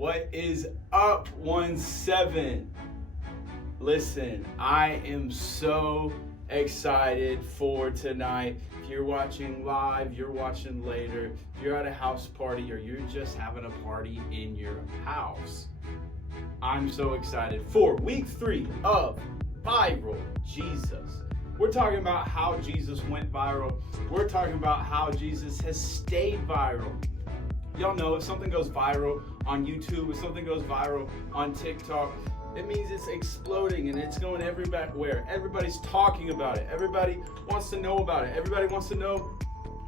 What is up, 1-7? Listen, I am so excited for tonight. If you're watching live, you're watching later, if you're at a house party or you're just having a party in your house, I'm so excited for week 3 of Viral Jesus. We're talking about how Jesus went viral. We're talking about how Jesus has stayed viral. Y'all know if something goes viral on YouTube, if something goes viral on TikTok, it means it's exploding and it's going everywhere. Everybody's talking about it. Everybody wants to know about it. Everybody wants to know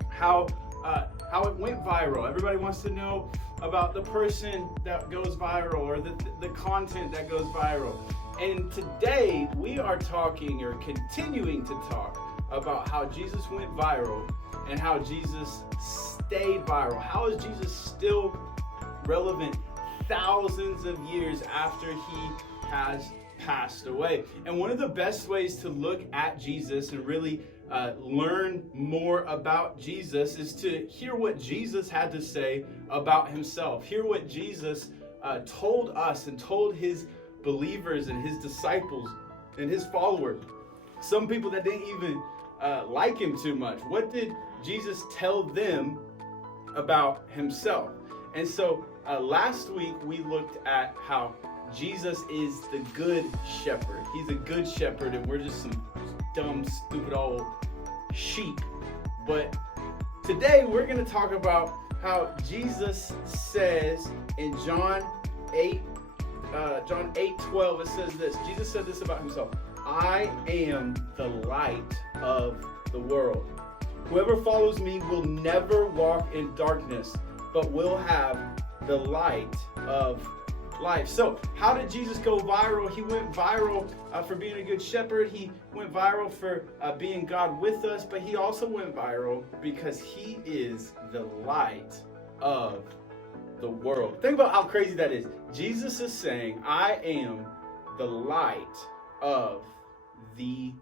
how it went viral. Everybody wants to know about the person that goes viral or the content that goes viral. And today we are talking or continuing to talk about how Jesus went viral and how Jesus stayed viral. How is Jesus still relevant thousands of years after he has passed away? And one of the best ways to look at Jesus and really learn more about Jesus is to hear what Jesus had to say about himself. Hear what Jesus told us and told his believers and his disciples and his followers. Some people that didn't even like him too much. What did Jesus tell them about himself? And so last week we looked at how Jesus is the good shepherd. He's a good shepherd and we're just some dumb, stupid old sheep. But today we're going to talk about how Jesus says in John 8:12, it says this. Jesus said this about himself: I am the light of the world. Whoever follows me will never walk in darkness, but will have the light of life. So how did Jesus go viral? He went viral for being a good shepherd. He went viral for being God with us, but he also went viral because he is the light of the world. Think about how crazy that is. Jesus is saying, I am the light of the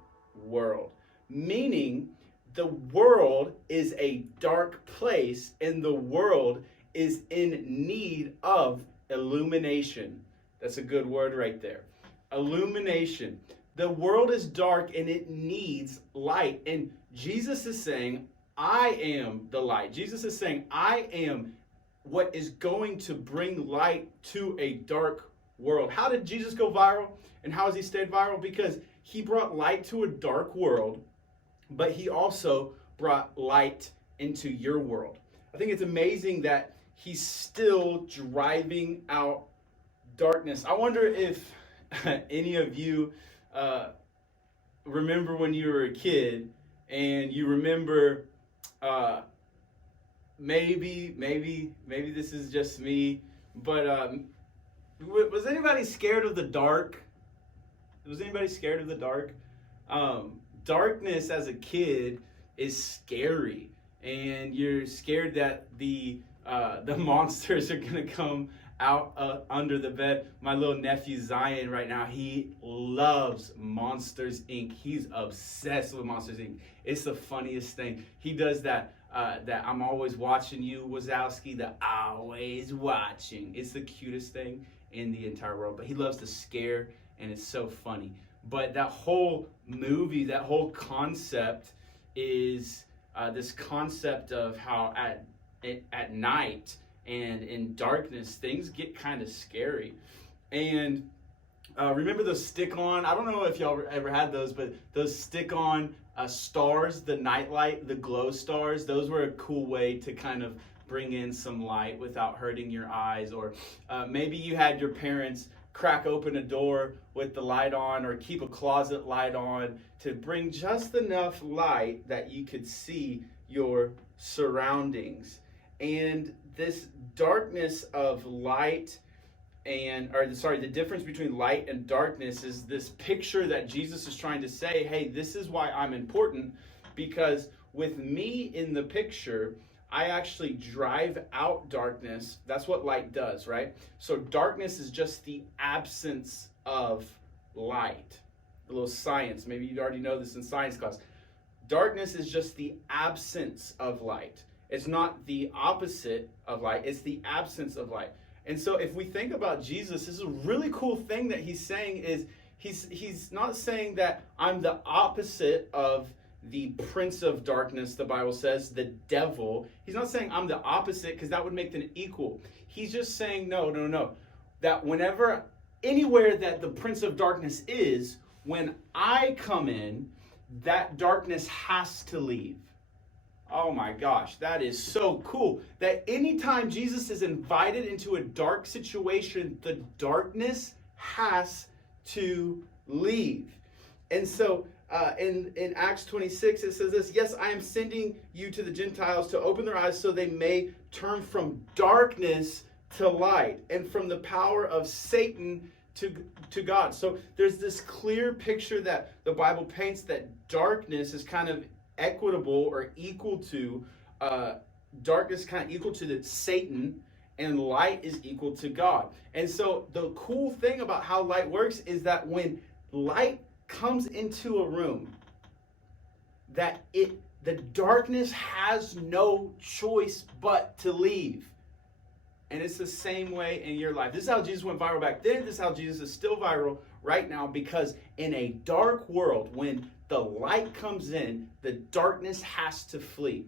world. Meaning the world is a dark place and the world is in need of illumination. That's a good word right there. Illumination. The world is dark and it needs light. And Jesus is saying, I am the light. Jesus is saying, I am what is going to bring light to a dark world. How did Jesus go viral and how has he stayed viral? Because he brought light to a dark world, but he also brought light into your world. I think it's amazing that he's still driving out darkness. I wonder if any of you remember when you were a kid and you remember maybe this is just me, but was anybody scared of the dark? Was anybody scared of the dark? Darkness as a kid is scary, and you're scared that the monsters are gonna come out under the bed. My little nephew Zion right now, he loves Monsters Inc. He's obsessed with Monsters Inc. It's the funniest thing. He does that I'm always watching you, Wazowski, the always watching. It's the cutest thing in the entire world. But he loves to scare, and it's so funny. But that whole movie, that whole concept is this concept of how at night and in darkness, things get kind of scary. And remember those stick-on, I don't know if y'all ever had those, but those stick-on stars, the nightlight, the glow stars, those were a cool way to kind of bring in some light without hurting your eyes. Or maybe you had your parents crack open a door with the light on, or keep a closet light on to bring just enough light that you could see your surroundings. And this darkness of light the difference between light and darkness is this picture that Jesus is trying to say, hey, this is why I'm important, because with me in the picture, I actually drive out darkness. That's what light does, right? So darkness is just the absence of light. A little science. Maybe you already know this in science class. Darkness is just the absence of light. It's not the opposite of light. It's the absence of light. And so if we think about Jesus, this is a really cool thing that he's saying is he's not saying that I'm the opposite of the prince of darkness, the Bible says, the devil. He's not saying I'm the opposite because that would make them equal. He's just saying, no. That whenever, anywhere that the prince of darkness is, when I come in, that darkness has to leave. Oh my gosh, that is so cool. That anytime Jesus is invited into a dark situation, the darkness has to leave. And so in Acts 26, it says this, yes, I am sending you to the Gentiles to open their eyes so they may turn from darkness to light and from the power of Satan to God. So there's this clear picture that the Bible paints that darkness is kind of equitable or equal to, darkness kind of equal to the Satan, and light is equal to God. And so the cool thing about how light works is that when light comes into a room, that the darkness has no choice but to leave. And it's the same way in your life. This is how Jesus went viral back then. This is how Jesus is still viral right now, because in a dark world, when the light comes in, the darkness has to flee.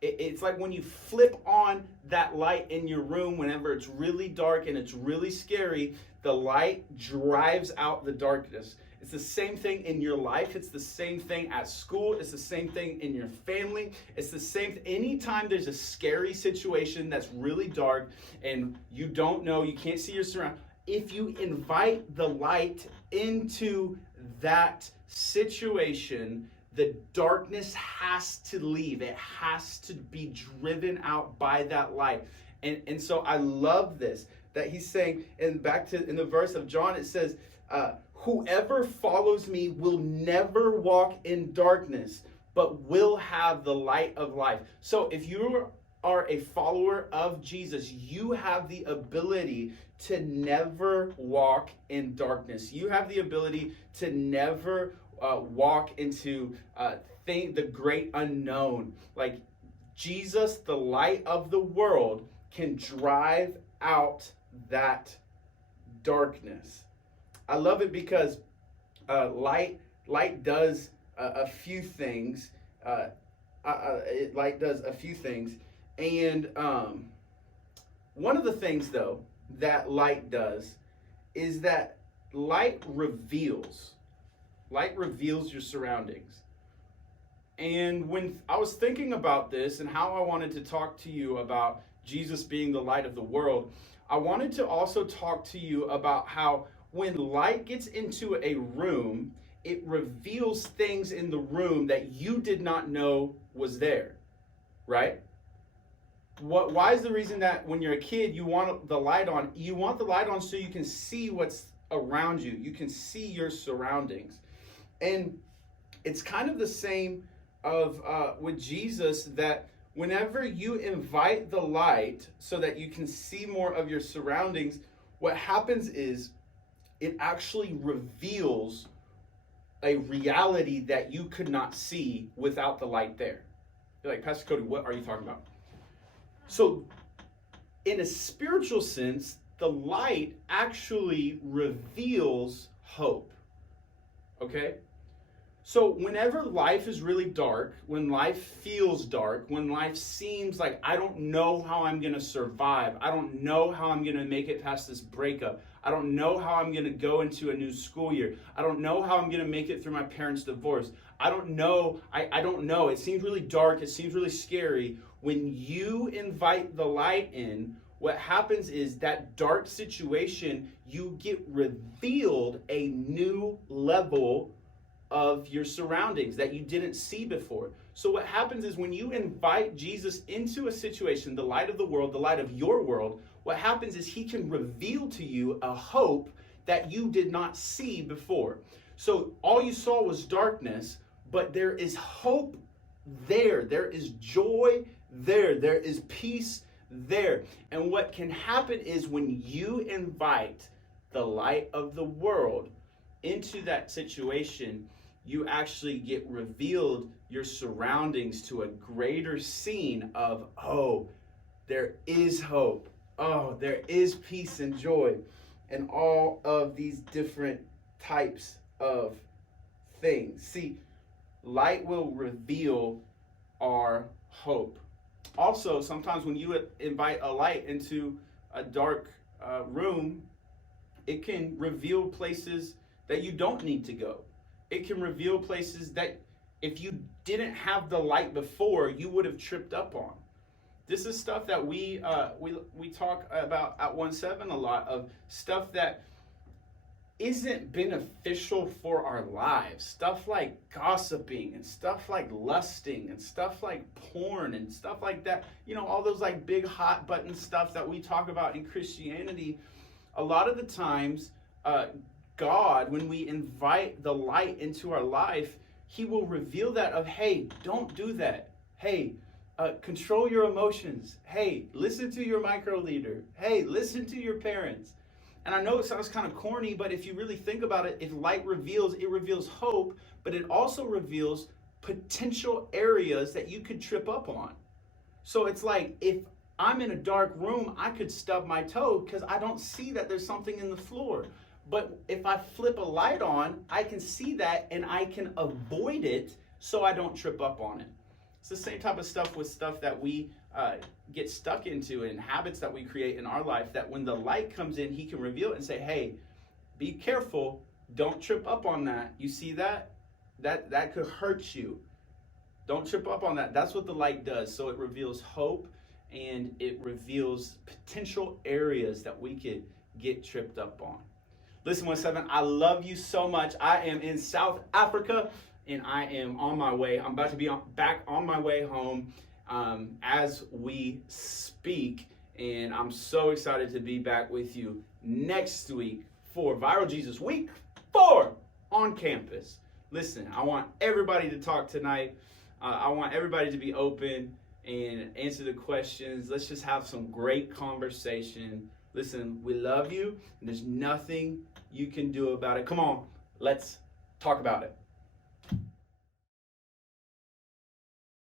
It's like when you flip on that light in your room whenever it's really dark and it's really scary, the light drives out the darkness. It's the same thing in your life. It's the same thing at school. It's the same thing in your family. It's the same. Anytime there's a scary situation that's really dark and you don't know, you can't see your surroundings, if you invite the light into that situation, the darkness has to leave. It has to be driven out by that light. And so I love this, that he's saying, and back to in the verse of John, it says, whoever follows me will never walk in darkness, but will have the light of life. So if you are a follower of Jesus, you have the ability to never walk in darkness. You have the ability to never walk into the great unknown. Like Jesus, the light of the world, can drive out that darkness. I love it because light does a few things. Light does a few things, and one of the things though that light does is that light reveals. Light reveals your surroundings. And when I was thinking about this and how I wanted to talk to you about Jesus being the light of the world, I wanted to also talk to you about how when light gets into a room, it reveals things in the room that you did not know was there, right? Why is the reason that when you're a kid, you want the light on? You want the light on so you can see what's around you. You can see your surroundings. And it's kind of the same with Jesus, that whenever you invite the light so that you can see more of your surroundings, what happens is it actually reveals a reality that you could not see without the light there. You're like, Pastor Cody, what are you talking about? So in a spiritual sense, the light actually reveals hope. Okay? So whenever life is really dark, when life feels dark, when life seems like I don't know how I'm going to survive, I don't know how I'm going to make it past this breakup, I don't know how I'm going to go into a new school year, I don't know how I'm going to make it through my parents' divorce, I don't know, it seems really dark, it seems really scary. When you invite the light in, what happens is that dark situation, you get revealed a new level of your surroundings that you didn't see before. So what happens is when you invite Jesus into a situation, the light of the world, the light of your world, what happens is he can reveal to you a hope that you did not see before. So all you saw was darkness, but there is hope there. There is joy there. There is peace there. And what can happen is when you invite the light of the world into that situation, you actually get revealed your surroundings to a greater scene of, oh, there is hope. Oh, there is peace and joy in all of these different types of things. See, light will reveal our hope. Also, sometimes when you invite a light into a dark room, it can reveal places that you don't need to go. It can reveal places that if you didn't have the light before, you would have tripped up on. This is stuff that we talk about at 1-7 a lot, of stuff that isn't beneficial for our lives. Stuff like gossiping and stuff like lusting and stuff like porn and stuff like that. You know, all those like big hot button stuff that we talk about in Christianity. A lot of the times, God, when we invite the light into our life, he will reveal that of, hey, don't do that. Hey, control your emotions. Hey, listen to your micro leader. Hey, listen to your parents. And I know it sounds kind of corny, but if you really think about it, if light reveals, it reveals hope, but it also reveals potential areas that you could trip up on. So it's like, if I'm in a dark room, I could stub my toe because I don't see that there's something in the floor. But if I flip a light on, I can see that and I can avoid it so I don't trip up on it. It's the same type of stuff with stuff that we get stuck into and habits that we create in our life, that when the light comes in, he can reveal it and say, hey, be careful, don't trip up on that. You see that? That could hurt you. Don't trip up on that. That's what the light does. So it reveals hope and it reveals potential areas that we could get tripped up on. Listen, 1-7, I love you so much. I am in South Africa and I am on my way. I'm about to be back on my way home as we speak. And I'm so excited to be back with you next week for Viral Jesus Week 4 on campus. Listen, I want everybody to talk tonight. I want everybody to be open and answer the questions. Let's just have some great conversation. Listen, we love you, and there's nothing you can do about it. Come on, let's talk about it.